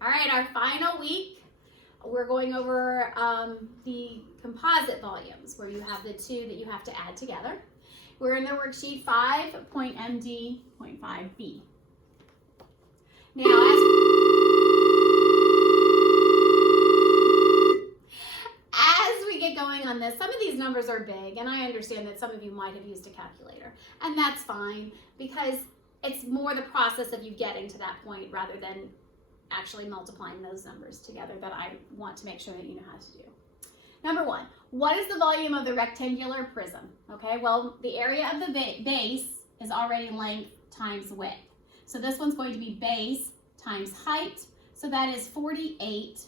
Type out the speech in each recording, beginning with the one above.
All right, our final week, we're going over the composite volumes where you have the two that you have to add together. We're in the worksheet 5.MD.5b. Now, as we get going on this, some of these numbers are big, and I understand that some of you might have used a calculator, and that's fine because it's more the process of you getting to that point rather than actually multiplying those numbers together that I want to make sure that you know how to do. Number one, what is the volume of the rectangular prism? Okay, well, the area of the base is already length times width. So this one's going to be base times height. So that is 48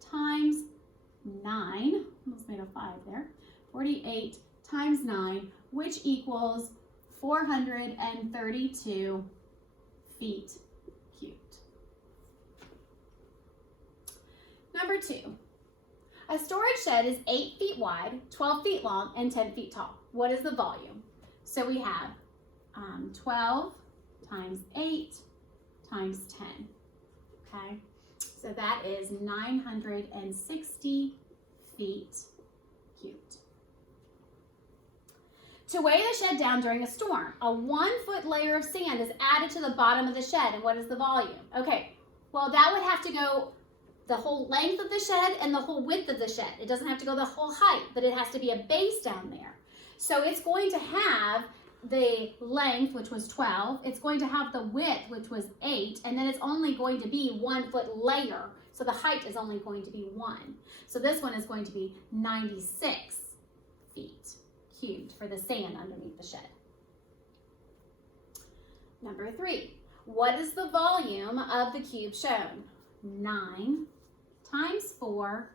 times 9. Almost made a 5 there. 48 times 9, which equals 432 feet cubed. Number two, a storage shed is 8 feet wide, 12 feet long, and 10 feet tall. What is the volume? So we have 12 times 8 times 10, okay? So that is 960 feet cubed. To weigh the shed down during a storm, a 1-foot layer of sand is added to the bottom of the shed, and what is the volume? Okay, well that would have to go the whole length of the shed and the whole width of the shed. It doesn't have to go the whole height, but it has to be a base down there. So it's going to have the length, which was 12, it's going to have the width, which was 8, and then it's only going to be 1-foot layer. So the height is only going to be 1. So this one is going to be 96 feet cubed for the sand underneath the shed. Number 3, what is the volume of the cube shown? 9 times 4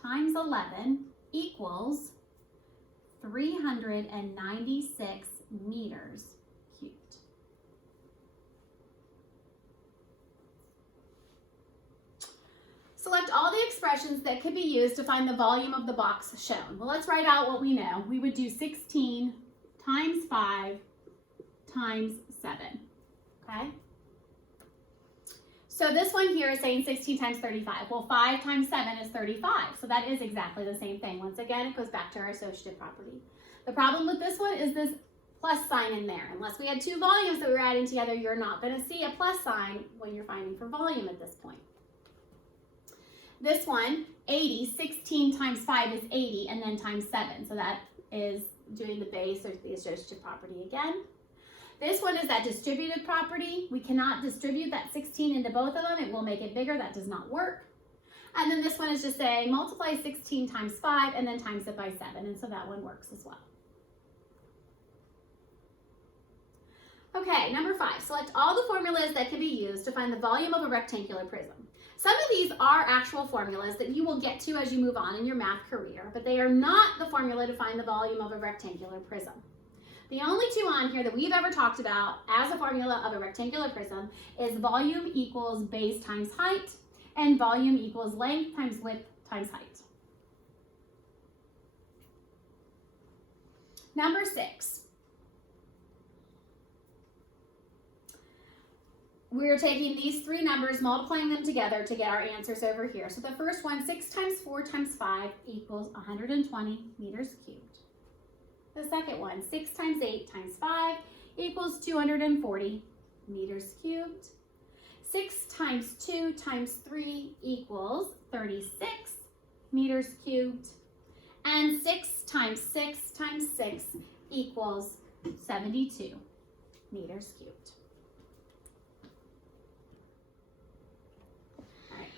times 11 equals 396 meters cubed. Select all the expressions that could be used to find the volume of the box shown. Well, let's write out what we know. We would do 16 times 5 times 7, okay? So this one here is saying 16 times 35. Well, 5 times 7 is 35. So that is exactly the same thing. Once again, it goes back to our associative property. The problem with this one is this plus sign in there. Unless we had two volumes that we were adding together, you're not going to see a plus sign when you're finding for volume at this point. This one, 80, 16 times 5 is 80, and then times 7. So that is doing the base or the associative property again. This one is that distributive property. We cannot distribute that 16 into both of them. It will make it bigger. That does not work. And then this one is just saying multiply 16 times 5 and then times it by 7. And so that one works as well. Okay, number 5. Select all the formulas that can be used to find the volume of a rectangular prism. Some of these are actual formulas that you will get to as you move on in your math career, but they are not the formula to find the volume of a rectangular prism. The only two on here that we've ever talked about as a formula of a rectangular prism is volume equals base times height and volume equals length times width times height. Number 6. We're taking these three numbers, multiplying them together to get our answers over here. So the first one, 6 times 4 times 5 equals 120 meters cubed. The second one, 6 times 8 times 5 equals 240 meters cubed. 6 times 2 times 3 equals 36 meters cubed. And 6 times 6 times 6 equals 72 meters cubed. All right.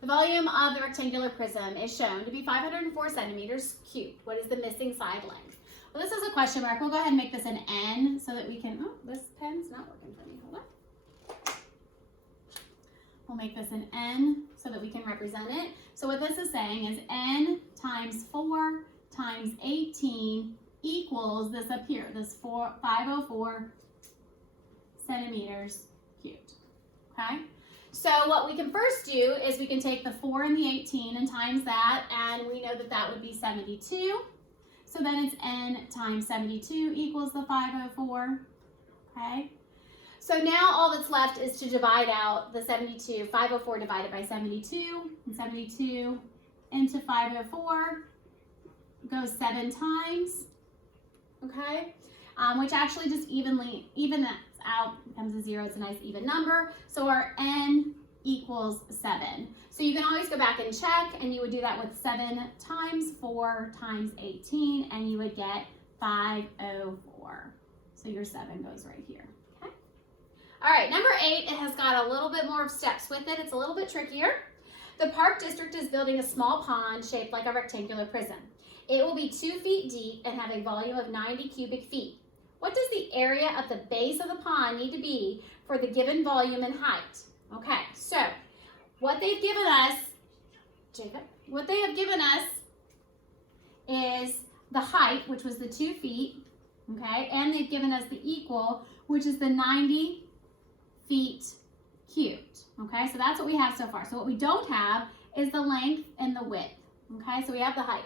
The volume of the rectangular prism is shown to be 504 centimeters cubed. What is the missing side length? Well, this is a question mark. We'll go ahead and make this an N so that we can, oh, this pen's not working for me. Hold on. We'll make this an N so that we can represent it. So what this is saying is N times 4 times 18 equals this up here, this 504 centimeters cubed, okay? So what we can first do is we can take the 4 and the 18 and times that, and we know that that would be 72. So then it's N times 72 equals the 504, okay? So now all that's left is to divide out the 72, 504 divided by 72, and 72 into 504 goes 7 times, okay? Which actually just even that out, becomes a 0, it's a nice even number. So our n equals 7. So you can always go back and check, and you would do that with 7 times 4 times 18, and you would get 504. So your 7 goes right here, okay? All right, number 8, it has got a little bit more of steps with it. It's a little bit trickier. The park district is building a small pond shaped like a rectangular prism. It will be 2 feet deep and have a volume of 90 cubic feet. What does the area of the base of the pond need to be for the given volume and height? Okay, so what they've given us, Jacob, what they have given us is the height, which was the 2 feet, okay, and they've given us the equal, which is the 90 feet cubed, okay, so that's what we have so far. So what we don't have is the length and the width, okay, so we have the height.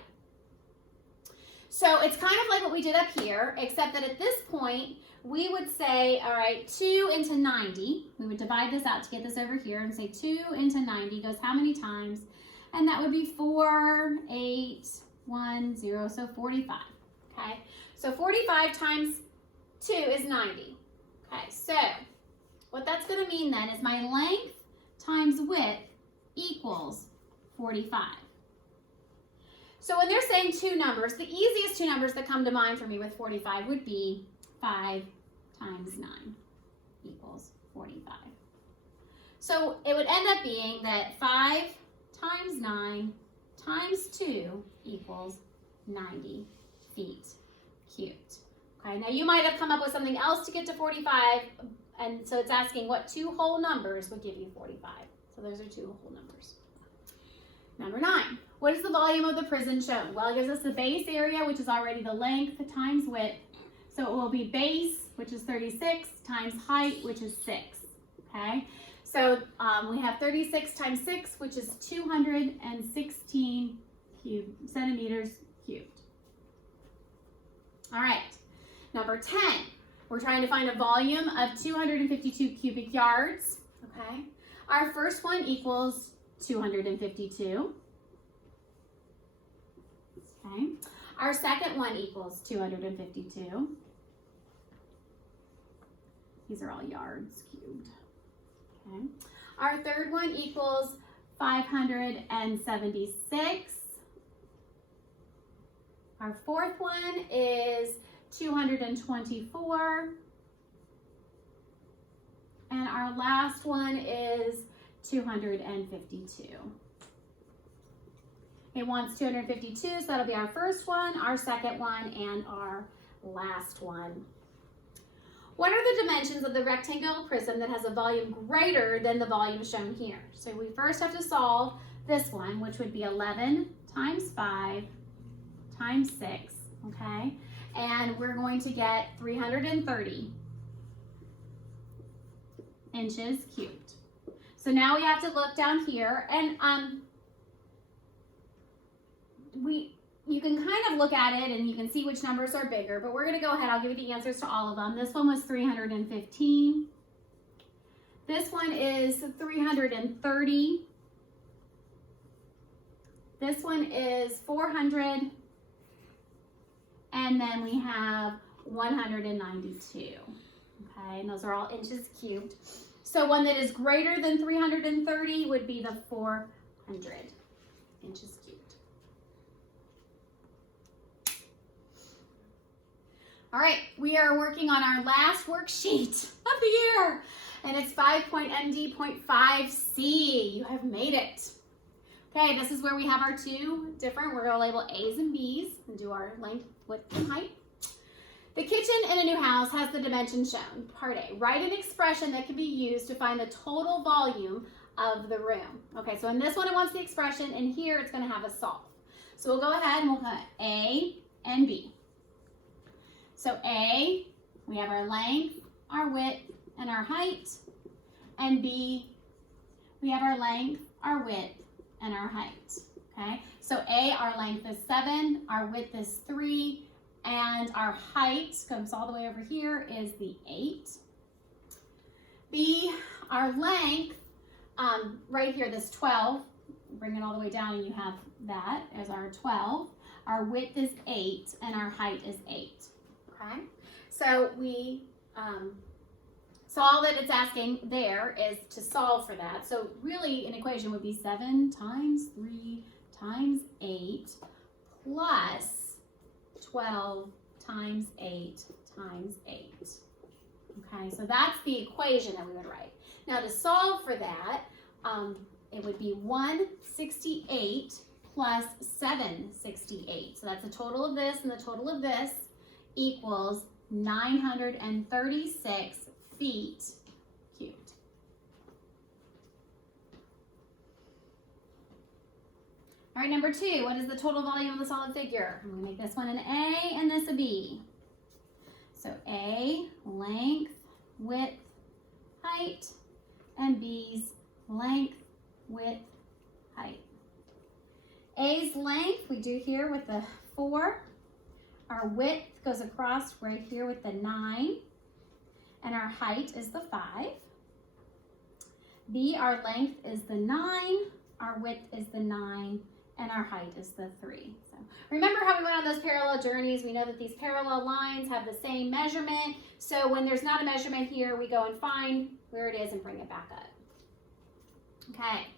So it's kind of like what we did up here, except that at this point, we would say, all right, 2 into 90. We would divide this out to get this over here and say 2 into 90 goes how many times? And that would be 4, 8, 1, 0, so 45, okay? So 45 times 2 is 90. Okay, so what that's gonna mean then is my length times width equals 45. So when they're saying two numbers, the easiest two numbers that come to mind for me with 45 would be 5 times 9 equals 45. So it would end up being that 5 times 9 times 2 equals 90 feet cubed. Okay, now you might have come up with something else to get to 45, and so it's asking what two whole numbers would give you 45. So those are two whole numbers. Number 9, what is the volume of the prism shown? Well, it gives us the base area, which is already the length times width. So it will be base, which is 36, times height, which is 6, okay? So we have 36 times 6, which is 216 centimeters cubed. All right, number 10, we're trying to find a volume of 252 cubic yards, okay? Our first one equals 252. Okay. Our second one equals 252. These are all yards cubed. Okay. Our third one equals 576. Our fourth one is 224. And our last one is 252. It wants 252, so that'll be our first one, our second one, and our last one. What are the dimensions of the rectangular prism that has a volume greater than the volume shown here? So we first have to solve this one, which would be 11 times 5 times 6, okay? And we're going to get 330 inches cubed. So now we have to look down here, and you can kind of look at it and you can see which numbers are bigger, but we're going to go ahead. I'll give you the answers to all of them. This one was 315. This one is 330. This one is 400. And then we have 192. Okay, and those are all inches cubed. So one that is greater than 330 would be the 400 inches cubed. All right, we are working on our last worksheet of the year, and it's 5.MD.5c. You have made it. Okay, this is where we have our two different, we're gonna label A's and B's and do our length, width, and height. The kitchen in a new house has the dimensions shown. Part A, write an expression that can be used to find the total volume of the room. Okay, so in this one it wants the expression, and here it's gonna have a solve. So we'll go ahead and we'll put A and B. So A, we have our length, our width, and our height. And B, we have our length, our width, and our height, okay? So A, our length is 7, our width is 3, and our height comes all the way over here is the 8. B, our length, right here, this 12, bring it all the way down and you have that as our 12. Our width is 8 and our height is 8, okay? So so all that it's asking there is to solve for that. So really an equation would be 7 times 3 times 8 plus 12 times 8 times 8. Okay, so that's the equation that we would write. Now to solve for that, it would be 168 plus 768. So that's the total of this and the total of this equals 936 feet cubed. All right, number 2, what is the total volume of the solid figure? I'm going to make this one an A and this a B. So A, length, width, height, and B's length, width, height. A's length we do here with the 4. Our width goes across right here with the 9. And our height is the 5. B, our length is the 9. Our width is the 9. And our height is the 3. So remember how we went on those parallel journeys? We know that these parallel lines have the same measurement. So when there's not a measurement here, we go and find where it is and bring it back up. Okay,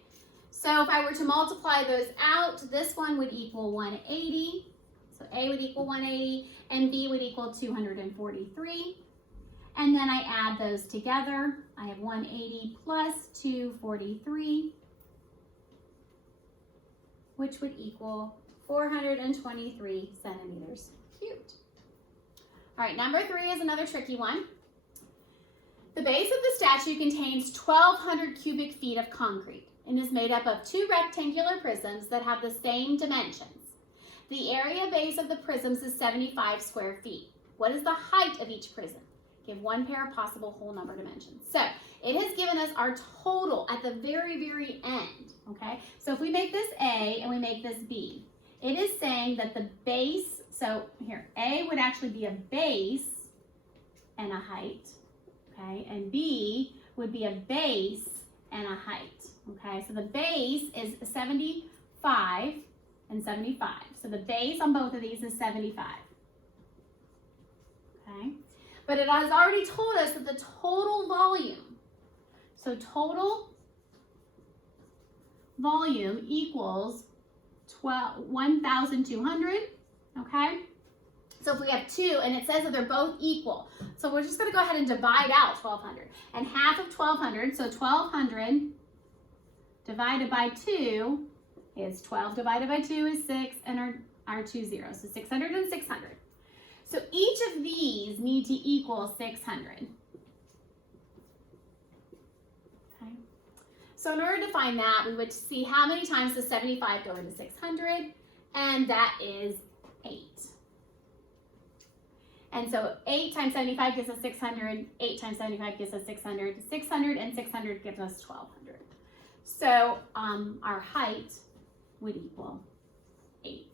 so if I were to multiply those out, this one would equal 180. So A would equal 180 and B would equal 243. And then I add those together. I have 180 plus 243, which would equal 423 centimeters cubed. All right, number 3 is another tricky one. The base of the statue contains 1,200 cubic feet of concrete and is made up of 2 rectangular prisms that have the same dimensions. The area base of the prisms is 75 square feet. What is the height of each prism? Give one pair of possible whole number dimensions. So it has given us our total at the very, very end, okay? So if we make this A and we make this B, it is saying that the base, so here, A would actually be a base and a height, okay? And B would be a base and a height, okay? So the base is 75 and 75. So the base on both of these is 75, okay? But it has already told us that the total volume, so total volume equals 1,200, okay? So if we have 2, and it says that they're both equal, so we're just going to go ahead and divide out 1,200. And half of 1,200, so 1,200 divided by 2 is 12 divided by 2 is 6, and our 2 zeros, so 600 and 600. So each of these need to equal 600. Okay. So in order to find that, we would see how many times does 75 go into 600, and that is 8. And so 8 times 75 gives us 600, 8 times 75 gives us 600, 600 and 600 gives us 1,200. So our height would equal 8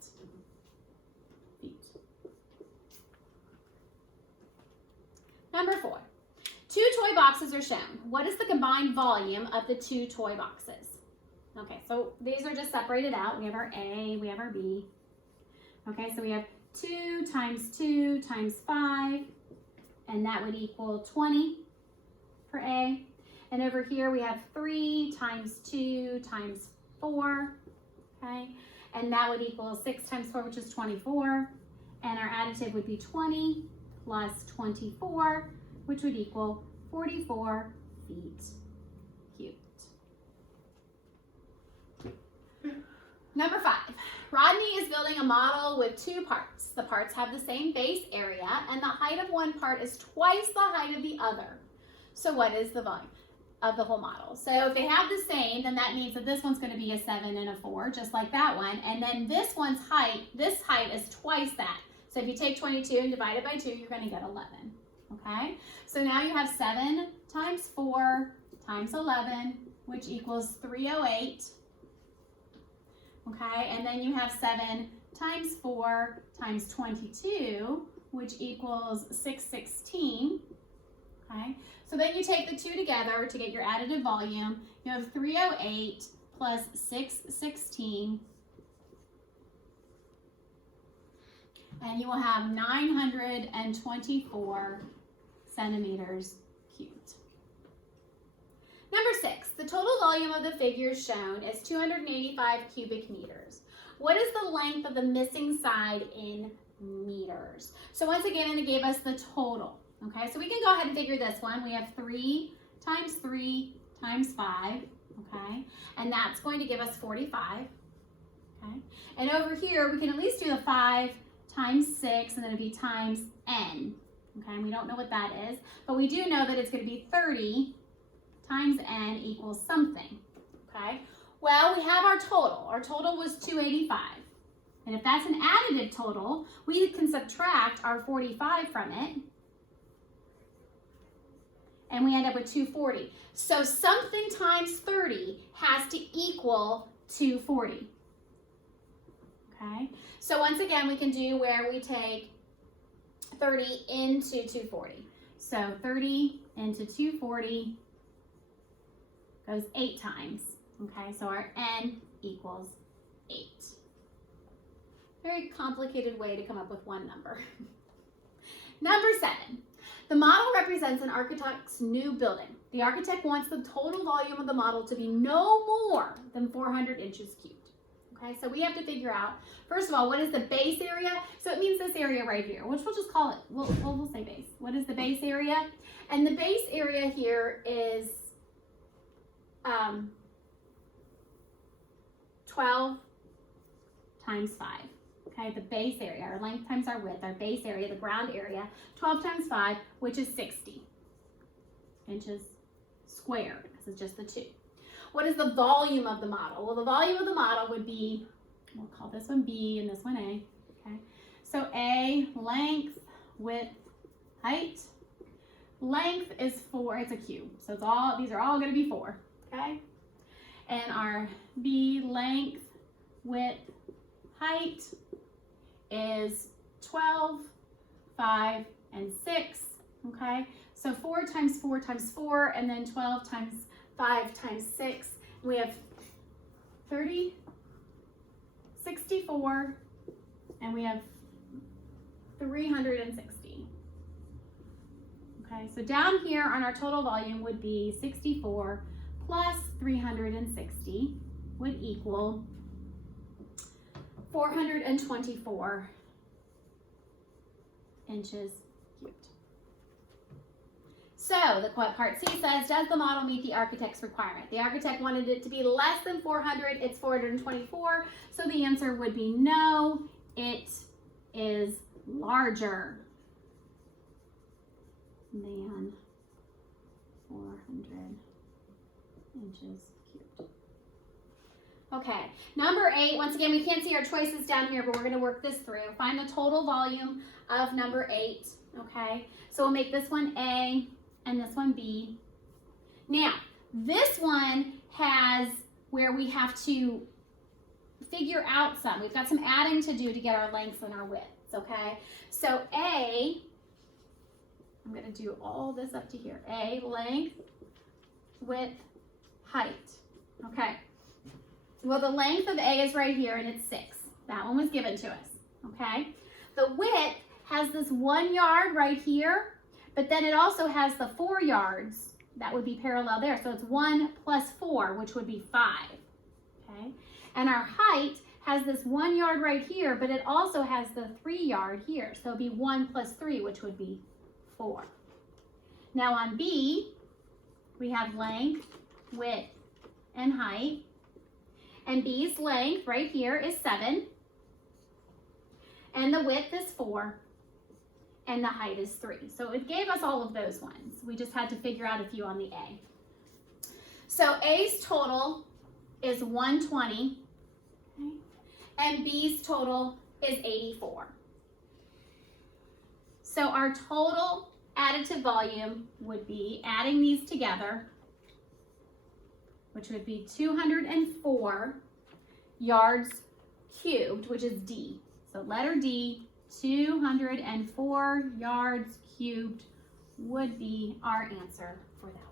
feet. Number 4, 2 toy boxes are shown. What is the combined volume of the 2 toy boxes? Okay, so these are just separated out. We have our A, we have our B. Okay, so we have 2 times 2 times 5, and that would equal 20 for A. And over here we have 3 times 2 times 4, okay? And that would equal 6 times 4, which is 24. And our additive would be 20 plus 24, which would equal 44 feet cubed. Number 5, Rodney is building a model with 2 parts. The parts have the same base area, and the height of one part is twice the height of the other. So what is the volume of the whole model? So if they have the same, then that means that this one's going to be a 7 and a 4, just like that one. And then this one's height, this height is twice that. So if you take 22 and divide it by 2, you're going to get 11. Okay? So now you have 7 times 4 times 11, which equals 308. Okay? And then you have 7 times 4 times 22, which equals 616. okay? So then you take the two together to get your additive volume. You have 308 plus 616, and you will have 924 centimeters cubed. Number 6, the total volume of the figures shown is 285 cubic meters. What is the length of the missing side in meters? So once again, it gave us the total. Okay, so we can go ahead and figure this one. We have 3 times 3 times 5, okay? And that's going to give us 45, okay? And over here, we can at least do the 5 times 6, and then it'd be times n, okay? And we don't know what that is, but we do know that it's going to be 30 times n equals something, okay? Well, we have our total. Our total was 285. And if that's an additive total, we can subtract our 45 from it, and we end up with 240. So something times 30 has to equal 240. Okay? So once again, we can do where we take 30 into 240. So 30 into 240 goes 8 times. Okay, so our n equals 8. Very complicated way to come up with one number. Number 7. The model represents an architect's new building. The architect wants the total volume of the model to be no more than 400 inches cubed. Okay, so we have to figure out, first of all, what is the base area? So it means this area right here, which we'll just call it, we'll say base. What is the base area? And the base area here is 12 times 5. Okay, the base area, our length times our width, our base area, the ground area, 12 times 5, which is 60 inches squared, because it's just the 2. What is the volume of the model? Well, the volume of the model would be, we'll call this one B and this one A. Okay, so A, length, width, height. Length is 4, it's a cube, so it's all, these are all going to be 4. Okay, and our B, length, width, height is 12, 5, and 6, okay? So 4 times 4 times 4, and then 12 times 5 times 6. We have 30, 64, and we have 360. Okay, so down here on our total volume would be 64 plus 360 would equal 424 inches cubed. So the part C says, does the model meet the architect's requirement? The architect wanted it to be less than 400, it's 424, so the answer would be no, it is larger than 400 inches cubed. Okay, number 8, once again, we can't see our choices down here, but we're going to work this through. Find the total volume of number 8, okay? So we'll make this one A and this one B. Now, this one has where we have to figure out some. We've got some adding to do to get our lengths and our widths, okay? So A, I'm going to do all this up to here. A, length, width, height, okay? Well, the length of A is right here, and it's 6. That one was given to us, okay? The width has this 1 yard right here, but then it also has the 4 yards that would be parallel there. So it's 1 plus 4, which would be 5, okay? And our height has this 1 yard right here, but it also has the 3 yard here. So it'd be 1 plus 3, which would be 4. Now on B, we have length, width, and height. And B's length right here is 7. And the width is 4. And the height is 3. So it gave us all of those ones. We just had to figure out a few on the A. So A's total is 120. Okay? And B's total is 84. So our total additive volume would be, adding these together, which would be 204 yards cubed, which is D. So letter D, 204 yards cubed would be our answer for that.